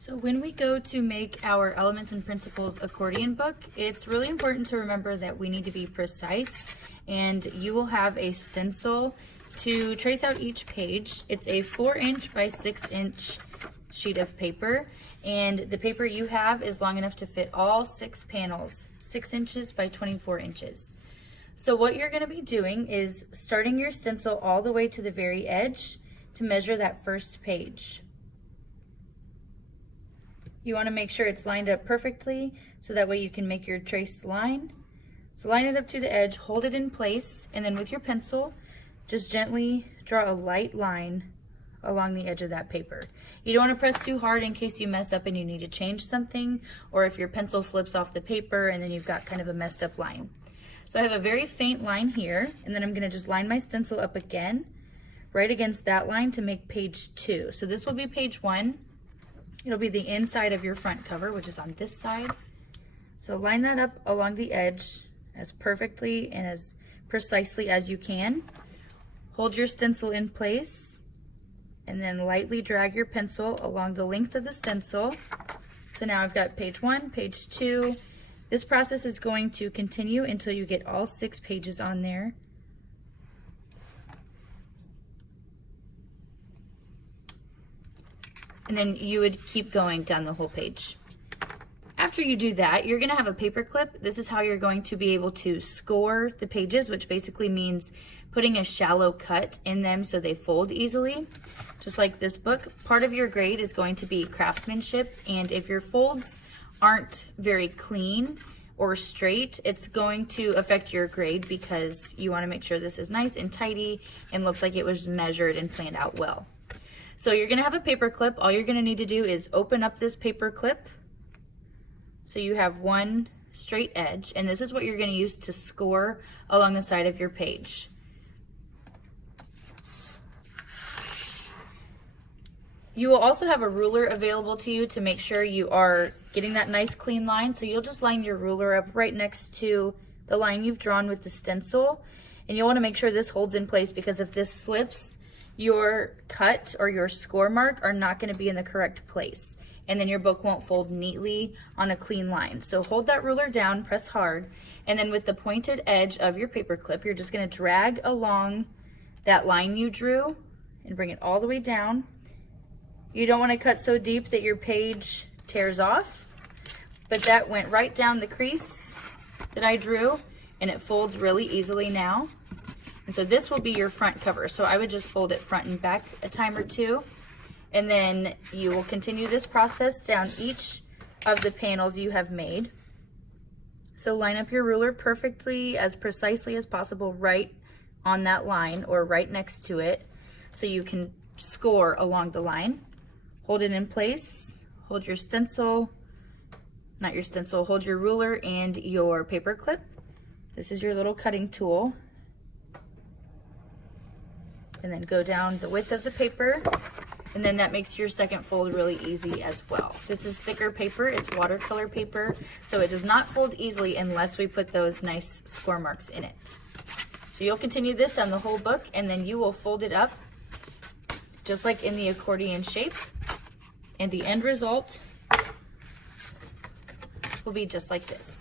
So when we go to make our Elements and Principles accordion book, it's really important to remember that we need to be precise, and you will have a stencil to trace out each page. It's a 4-inch by 6-inch sheet of paper, and the paper you have is long enough to fit all 6 panels, 6 inches by 24 inches. So what you're going to be doing is starting your stencil all the way to the very edge to measure that first page. You want to make sure it's lined up perfectly so that way you can make your traced line. So line it up to the edge, hold it in place, and then with your pencil, just gently draw a light line along the edge of that paper. You don't want to press too hard in case you mess up and you need to change something, or if your pencil slips off the paper and then you've got kind of a messed up line. So I have a very faint line here, and then I'm going to just line my stencil up again right against that line to make page 2. So this will be page 1. It'll be the inside of your front cover, which is on this side. So line that up along the edge as perfectly and as precisely as you can. Hold your stencil in place and then lightly drag your pencil along the length of the stencil. So now I've got page 1, page 2. This process is going to continue until you get all 6 pages on there. And then you would keep going down the whole page. After you do that, you're gonna have a paper clip. This is how you're going to be able to score the pages, which basically means putting a shallow cut in them so they fold easily. Just like this book, part of your grade is going to be craftsmanship, and if your folds aren't very clean or straight, it's going to affect your grade because you wanna make sure this is nice and tidy and looks like it was measured and planned out well. So you're gonna have a paper clip. All you're gonna need to do is open up this paper clip so you have one straight edge, and this is what you're gonna use to score along the side of your page. You will also have a ruler available to you to make sure you are getting that nice clean line. So you'll just line your ruler up right next to the line you've drawn with the stencil, and you'll wanna make sure this holds in place, because if this slips, your cut or your score mark are not going to be in the correct place, and then your book won't fold neatly on a clean line. So hold that ruler down, press hard, and then with the pointed edge of your paper clip, you're just going to drag along that line you drew and bring it all the way down. You don't want to cut so deep that your page tears off, but that went right down the crease that I drew, and it folds really easily now. And so this will be your front cover. So I would just fold it front and back a time or two. And then you will continue this process down each of the panels you have made. So line up your ruler perfectly, as precisely as possible, right on that line or right next to it, so you can score along the line. Hold it in place, hold your stencil, not your stencil, hold your ruler and your paper clip. This is your little cutting tool. And then go down the width of the paper, and then that makes your second fold really easy as well. This is thicker paper, it's watercolor paper, so it does not fold easily unless we put those nice score marks in it. So you'll continue this on the whole book, and then you will fold it up just like in the accordion shape, and the end result will be just like this.